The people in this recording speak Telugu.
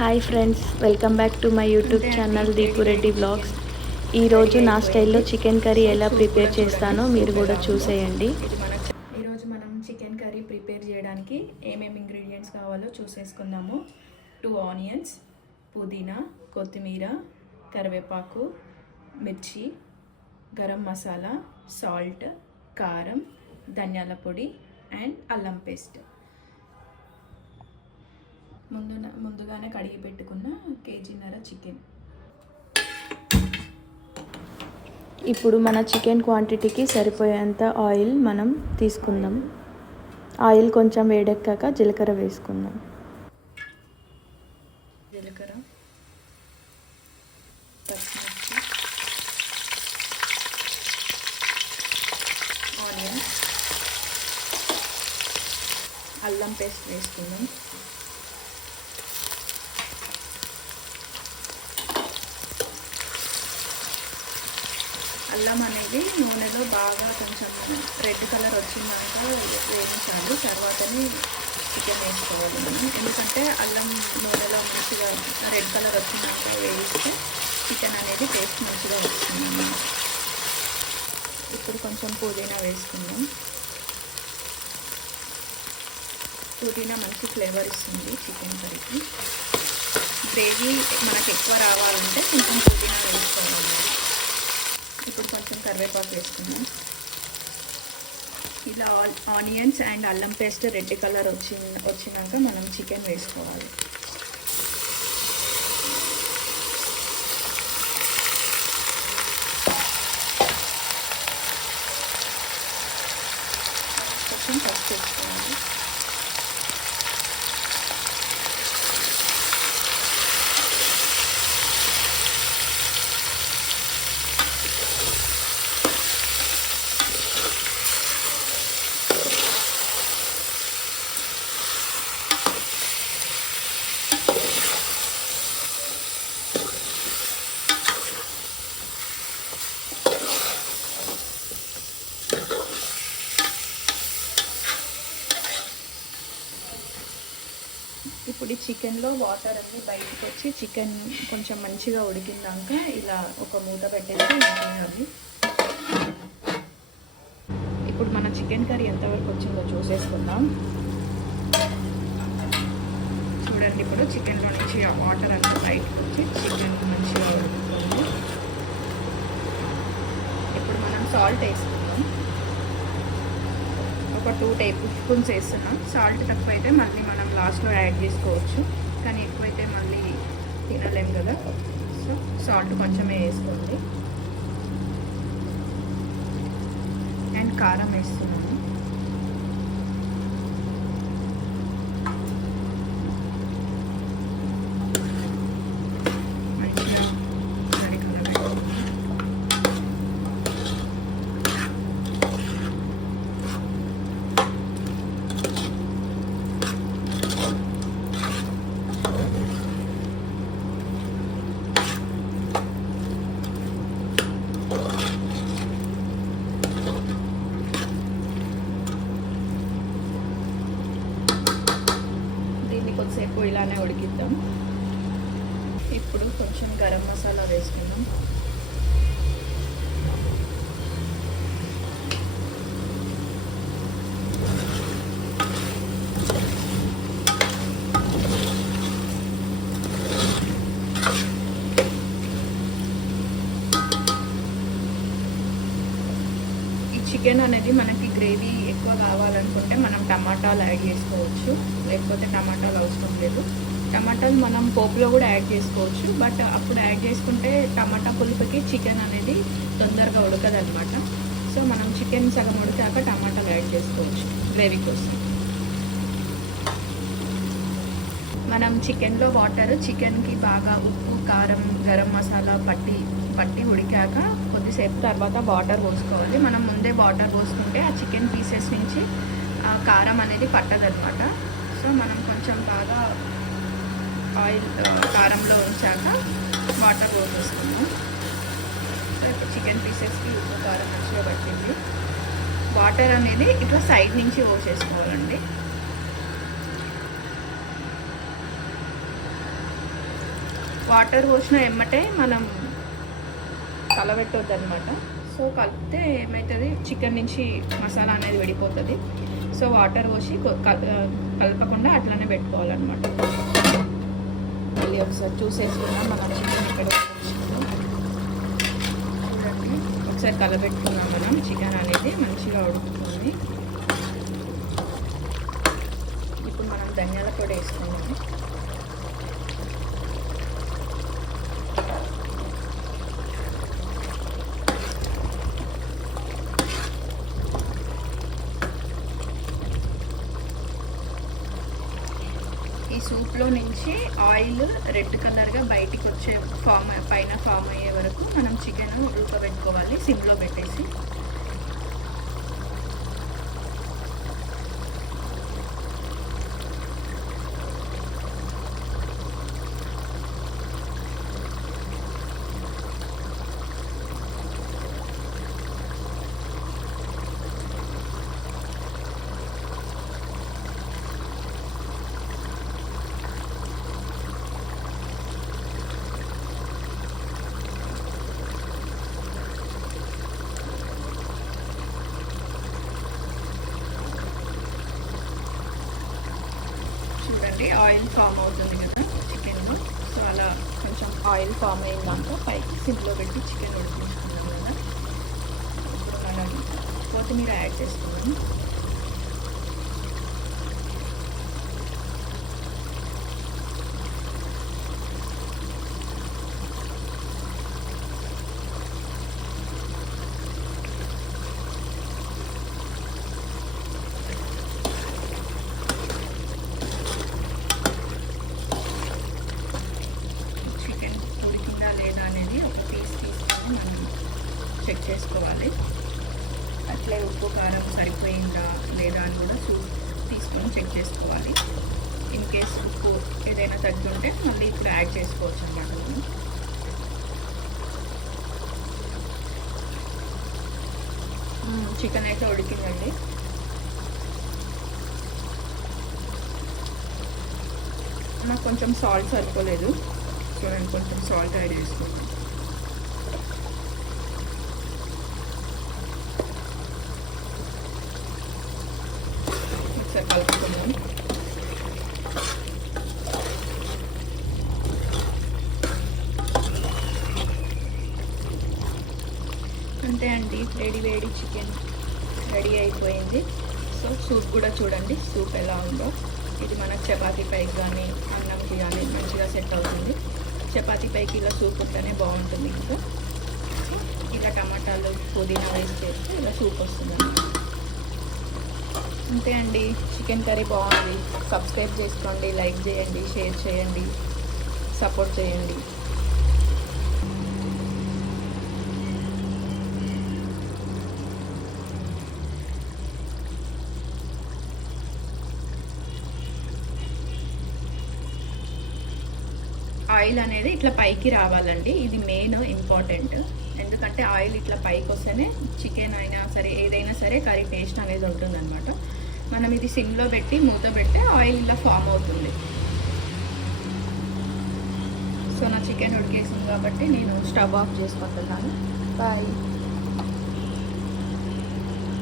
Hi friends, welcome back to my YouTube channel Deepu Reddy blogs. ఈరోజు నా స్టైల్లో చికెన్ కర్రీ ఎలా ప్రిపేర్ చేస్తానో మీరు కూడా చూసేయండి. ఈరోజు మనం చికెన్ కర్రీ ప్రిపేర్ చేయడానికి ఏమేమి ఇంగ్రీడియంట్స్ కావాలో చూసేసుకుందాము. 2 ఆనియన్స్, పుదీనా, కొత్తిమీర, కరివేపాకు, మిర్చి, గరం మసాలా, సాల్ట్, కారం, ధనియాల పొడి అండ్ అల్లం పేస్ట్. ముందుగానే కడిగి పెట్టుకున్న 1.5 kg చికెన్. ఇప్పుడు మన చికెన్ క్వాంటిటీకి సరిపోయేంత ఆయిల్ మనం తీసుకుందాం. ఆయిల్ కొంచెం వేడెక్కాక జీలకర్ర వేసుకుందాం. జీలకర్ర, పచ్చిమిర్చి, ఆనియన్, అల్లం పేస్ట్ వేసుకుందాం. అల్లం అనేది నూనెలో బాగా కొంచెం రెడ్ కలర్ వచ్చిందాక వేయించాలి. తర్వాతనే చికెన్ వేసుకోవాలి మనం. ఎందుకంటే అల్లం నూనెలో మంచిగా రెడ్ కలర్ వచ్చిందాక వేయిస్తే చికెన్ అనేది టేస్ట్ మంచిగా వస్తుంది. ఇప్పుడు కొంచెం పుదీనా వేసుకుందాం. పుదీనా మంచి ఫ్లేవర్ ఇస్తుంది చికెన్ కర్రీకి. గ్రేవీ మనకు ఎక్కువ రావాలంటే కొంచెం పుదీనా వేసుకోవాలి. ఇప్పుడు కొంచెం కరివేపాకు వేసుకున్నాం. ఇలా ఆనియన్స్ అండ్ అల్లం పేస్ట్ రెడ్ కలర్ వచ్చినాక మనం చికెన్ వేసుకోవాలి. కొంచెం పసుపు వేసుకోవాలి. ఇప్పుడు ఈ చికెన్లో వాటర్ అన్నీ బయటకు వచ్చి చికెన్ కొంచెం మంచిగా ఉడికిందాక ఇలా ఒక మూత పెట్టేసి ఉడికించాలి. ఇప్పుడు మన చికెన్ కర్రీ ఎంతవరకు వచ్చిందో చూసేసుకుందాం. చూడండి, ఇప్పుడు చికెన్లో నుంచి ఆ వాటర్ అంతా బయటకు వచ్చి చికెన్ మంచిగా ఉడుకుతుంది. ఇప్పుడు మనం సాల్ట్ వేసుకుందాం. ఒక 2 టేబుల్ స్పూన్స్ వేస్తున్నాం. సాల్ట్ తక్కువ అయితే మళ్ళీ మనం లాస్ట్లో యాడ్ చేసుకోవచ్చు, కానీ ఎక్కువైతే మళ్ళీ తినలేం కదా. సో సాల్ట్ కొంచెమే వేసుకోండి. అండ్ కారం వేస్తున్నాము. కొద్దిసేపు ఇలానే ఉడికిద్దాం. ఇప్పుడు కొంచెం గరం మసాలా వేసుకుందాం. చికెన్ అనేది మనకి గ్రేవీ ఎక్కువ కావాలనుకుంటే మనం టమాటాలు యాడ్ చేసుకోవచ్చు, లేకపోతే టమాటాలు అవసరం లేదు. టమాటాలు మనం పోపులో కూడా యాడ్ చేసుకోవచ్చు, బట్ అప్పుడు యాడ్ చేసుకుంటే టమాటా పులుపుకి చికెన్ అనేది తొందరగా ఉడకదనమాట. సో మనం చికెన్ సగం ఉడికాక టమాటాలు యాడ్ చేసుకోవచ్చు గ్రేవీ కోసం. మనం చికెన్లో వాటర్ చికెన్కి బాగా ఉప్పు, కారం, గరం మసాలా పట్టి ఉడికాక కొద్దిసేపు తర్వాత వాటర్ పోసుకోవాలి. మనం ముందే వాటర్ పోసుకుంటే ఆ చికెన్ పీసెస్ నుంచి కారం అనేది పట్టదనమాట. సో మనం కొంచెం బాగా ఆయిల్ కారంలో ఉంచాక వాటర్ పోసేసుకున్నాం. సో ఇప్పుడు చికెన్ పీసెస్కి ఉప్పు కారం మంచిగా పట్టింది. వాటర్ అనేది ఇట్లా సైడ్ నుంచి పోసేసుకోవాలండి. వాటర్ పోసిన ఎమ్మటే మనం కలబెట్టొద్దు అనమాట. సో కలిపితే ఏమవుతుంది, చికెన్ నుంచి మసాలా అనేది విడిపోతుంది. సో వాటర్ పోసి కలపకుండా అట్లానే పెట్టుకోవాలన్నమాట. మళ్ళీ ఒకసారి చూసేసుకున్నాం మనం చికెన్ ఇక్కడ చూడండి. ఒకసారి కలబెట్టుకున్నాం మనం. చికెన్ అనేది మంచిగా ఉడుకుతుంది. ఇప్పుడు మనం ధనియాల పొడి వేసుకున్నాము. ఈ సూప్లో నుంచి ఆయిల్ రెడ్ కలర్గా బయటికి వచ్చే పైన ఫామ్ అయ్యే వరకు మనం చికెన్ ఉడకబెట్టుకోవాలి సిమ్లో పెట్టేసి. చూడండి ఆయిల్ ఫామ్ అవుతుంది కదా చికెన్లో. సో అలా కొంచెం ఆయిల్ ఫామ్ అయిన దాంట్లో పైకి సిమ్లో పెట్టి చికెన్ ఉడికించుకున్నాం కదా. ఇప్పుడు మనం కొత్తిమీర యాడ్ చేసుకున్నాము. లేదా అనేది ఒక పీస్ తీసుకొని మనం చెక్ చేసుకోవాలి. అట్లే ఉప్పు కారం సరిపోయిందా లేదా అని కూడా తీసుకొని చెక్ చేసుకోవాలి. ఇన్ కేస్ ఉప్పు ఏదైనా తగ్గుంటే మళ్ళీ ఇప్పుడు యాడ్ చేసుకోవచ్చు అన్నమాట. చికెన్ అయితే ఉడికిందండి. నాకు కొంచెం సాల్ట్ సరిపోలేదు. చూడండి కొంచెం సాల్ట్ యాడ్ చేసుకున్నాను. ఒకసారి కలుపుకున్నాను. అంతే అండి, వేడి చికెన్ రెడీ అయిపోయింది. సో సూప్ కూడా చూడండి, సూప్ ఎలా ఉందో. ఇది మనకు చపాతీ పైకి కానీ అన్నంకి కానీ మంచిగా సెట్ అవుతుంది. చపాతీ పైకి ఇలా సూప్ ఉంటేనే బాగుంటుంది. ఇంకా ఇలా టమాటాలు పుదీనా వేసి చేస్తే ఇలా సూప్ వస్తుంది. అంతే అండి, చికెన్ కర్రీ బాగుంది. సబ్స్క్రైబ్ చేసుకోండి, లైక్ చేయండి, షేర్ చేయండి, సపోర్ట్ చేయండి. ఆయిల్ అనేది ఇట్లా పైకి రావాలండి. ఇది మెయిన్ ఇంపార్టెంట్. ఎందుకంటే ఆయిల్ ఇట్లా పైకి వస్తేనే చికెన్ అయినా సరే ఏదైనా సరే కర్రీ టేస్ట్ అనేది ఉంటుందన్నమాట. మనం ఇది సిమ్లో పెట్టి మూత పెడితే ఆయిల్ ఇలా ఫామ్ అవుతుంది. సో నా చికెన్ ఉడికేసింది కాబట్టి నేను స్టవ్ ఆఫ్ చేసుకుంటున్నాను. బాయ్.